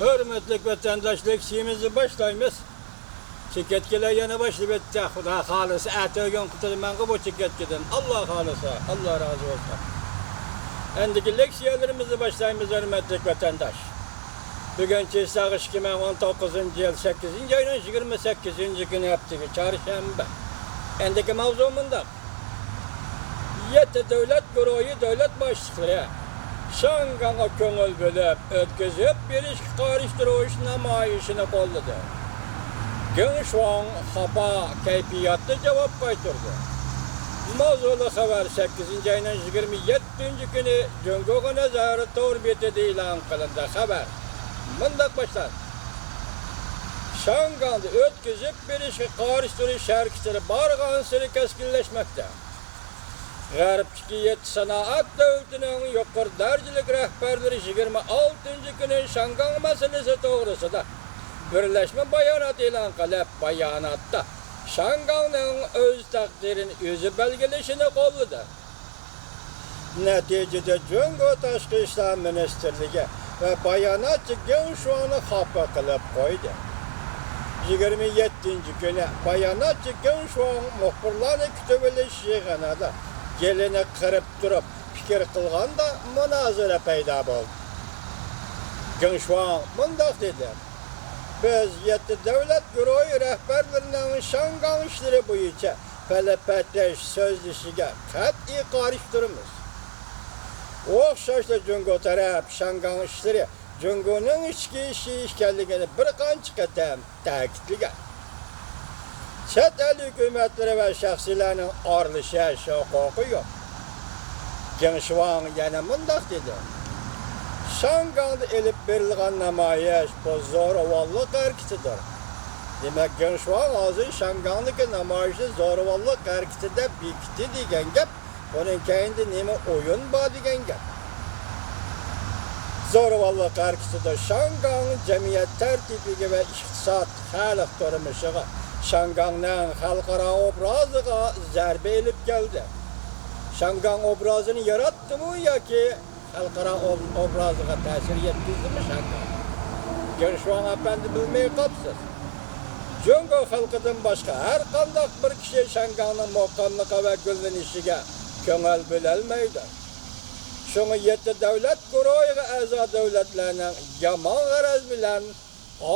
Hürmetlik vatandaş leksiyimizi başlayımız. Çeketkiler yana başlı bitti. Xuda halısı ətəgən qıtırmanğı bu çeketkiden. Allah halısı, Allah razı olsun. Endiki leksiyalarımızı başlayımız hürmetlik vatandaş. Bugünkü sağış 2019 yıl 8. ayının 28. günü yaptığı çarşamba. Endiki mavzumunda yeti devlet büroyu devlet başlıkları şangana köngül bölüp ötközüp bir iş karıştırış namayişini kolladı. Gençwan hapa keyfiyatlı cevap kaytırdı. Mavzulu haber 8. ayının 27. günü Cöngöge Nezarı Torbiyeti ilan kılındı haber. Mındak başlar. Şanganda ötközüp bir işi karıştırış şarkıları barğan sırı keskinleşmekte. G'arbdagi 7 sanoat davlatining yuqori darajalik rahbarlari 26 kuni Shangang masalasi to'g'risida birlashma bayonot e'lon qilib, bayonotda Shangangning o'z taqdirini o'zi belgilashini qo'lladi. Natijada Jungo Tashqi ishlar ministrligi va bayonotchi Geng Shuangni xafa qilib qo'ydi. 27 kuni bayonotchi Geng Shuang muxbirlarni kutib olish yig'inida gelini kırıp durup fikir kılganda münazara payda oldu. Geng Shuang mındak dedi. Biz 7 devlet büroyu rehberlerinin Shangang işleri boyunca felepetleş sözleşige kat'i karıştırımız. Okşaşta Jungo taraf Shangang işleri Jungo'nun içki işi işgalliğini bir kançı katem takitligen. Chet el hükümetleri ve şahsilerin arlışa hukuku yok. Geng Shuang yana mındak dedi. Shangangda elip berilgan namoyish bu zo'ravonlik hareketidir. Demek Geng Shuang hozir Shangangdagi namoyishni zo'ravonlik hareketida bekitdi degan gap, uning keyinda nima o'yin bor degan gap. Zo'ravonlik hareketida Shangang jamiyat tartibiga va iqtisod xalq turmushiga Shangangning xalqaro obraziga zarba elib keldi. Shangang obrazini yaratdimi yoki xalqaro obraziga ta'sir yetkazadimi Shangang? Geng Shuang efendi bilmay qolibsiz. Jungo xalqidan boshqa har qanday bir kishi Shangangning muqamligi va gullanishiga ko'ngil bo'lolmaydi. Shunga 7 davlat guruhiga a'zo davlatlarning yomon g'araz bilan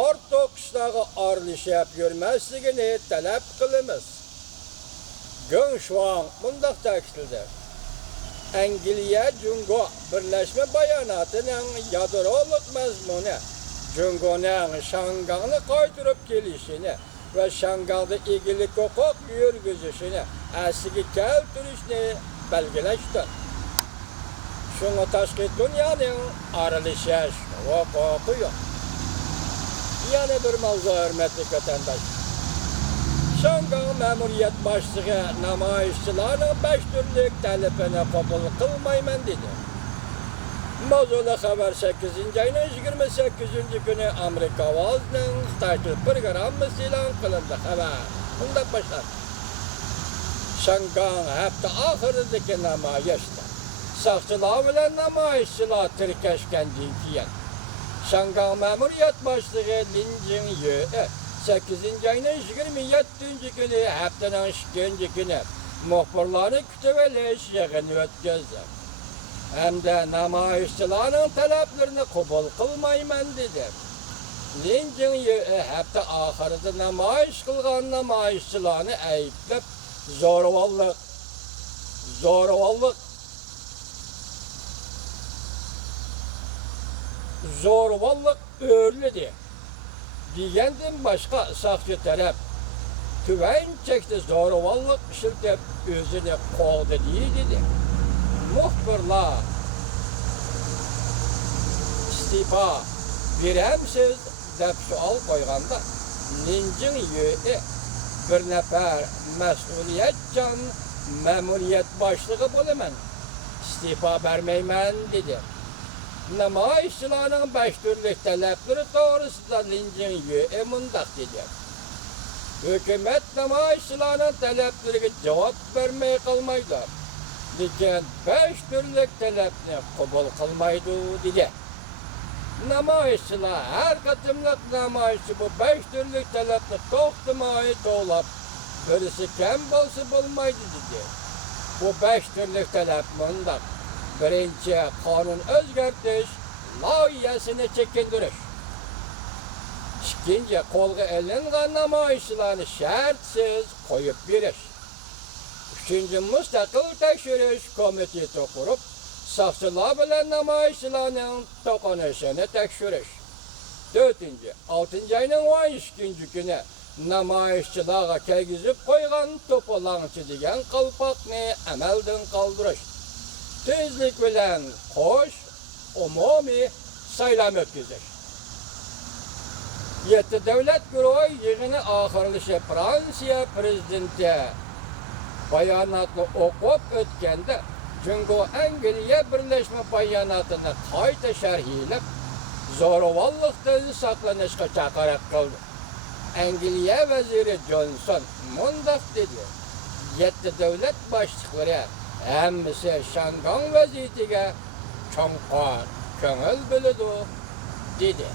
ortiq ishlarga aralashib yurmasligini talab qilamiz. Geng Shuang bundaq ta'kidladi. Angliya Jungo birlashma bayonotining yadrolik mazmuni Jungoning Shangangni qaytarib kelishini va Shangangda egilik huquq yurgizishini asliga keltirishni belgilashdir. Shunga tashqi dunyoning aralashish huquqi yo'q. Yana bir mavzu hurmatli vatandosh. Shangang ma'muriyat boshlig'i namoyishchilarning 5 turlik talabini qabul qilmayman dedi. Mavzuli xabar 8 ayning 28 kuni Amerika ovozining Xitoy programmasi e'lon qilindi. Xabar bundan boshqa Shangang hafta oxiridagi namoyishda soqchilar bilan namoyishchilar tirkashgandan keyin Shangang ma'muriyat boshlig'i Lin Jingyue 8 ayning 27 kuni haftaning 2 kuni muxbirlarni kutib olish yig'ini o'tkazdi. Hamda namoyishchilarning talablarini qabul qilmayman dedi. Lin Jingyue hafta oxirida namoyish qilgan namoyishchilarni ayblab zo'ravonlik o'rlidi degandan boshqa soqchi taraf tuvan chekdi zo'ravonlik ishlatib o'zini qo'lda dedi. Muxbirlar istifa beramsiz deb savol qo'yganda Lin Jingyue bir nafar mas'uliyatchan ma'muriyat boshlig'i bo'laman, istifa bermayman dedi. Namoyishchilarning 5 turlik talablari to'g'risida Lin Jingyue mundaq dedi. Hukumat namoyishchilarning talablariga javob bermay qolmaydi. Lekin 5 turlik talabni qabul qilmaydi dedi. namoyishchilar har qatimliq namoyishchi bu 5 turli talabni to'xtamay to'lab birisi kam bo'lsa bo'lmaydi dedi. Bu 5 turli talab bundoq. Birinchi, qonun o'zgartirish, loyihasini chekindirish. İkinci, qo'lga ilingan namoyishchilarni shartsiz qo'yib berish. Üçüncü, mustaqil tekshirish komiteti qurib, soqchilar bilan namoyishchilarning to'qnashishini tekshirish. 4. 6 ayning 12 kuni namoyishchilarga kiygizib qo'ygan to'polonchi degan qalpoqni amaldan qoldirish. Tezlik bilan qo'sh umumiy saylam o'tkazish. 7 davlat guruhi yig'ini oxirlashi Fransiya prezidenti bayonotni o'qib o'tganda Jungo Angliya birlashma bayonotini qayta sharhlab, zo'ravonlikdan saqlanishga chaqiriq qildi. Angliya vaziri Johnson mundaq dedi: 7 davlat boshliqlari hammasi Shangang vaziyatiga cho'nqur ko'ngil biladi dedi.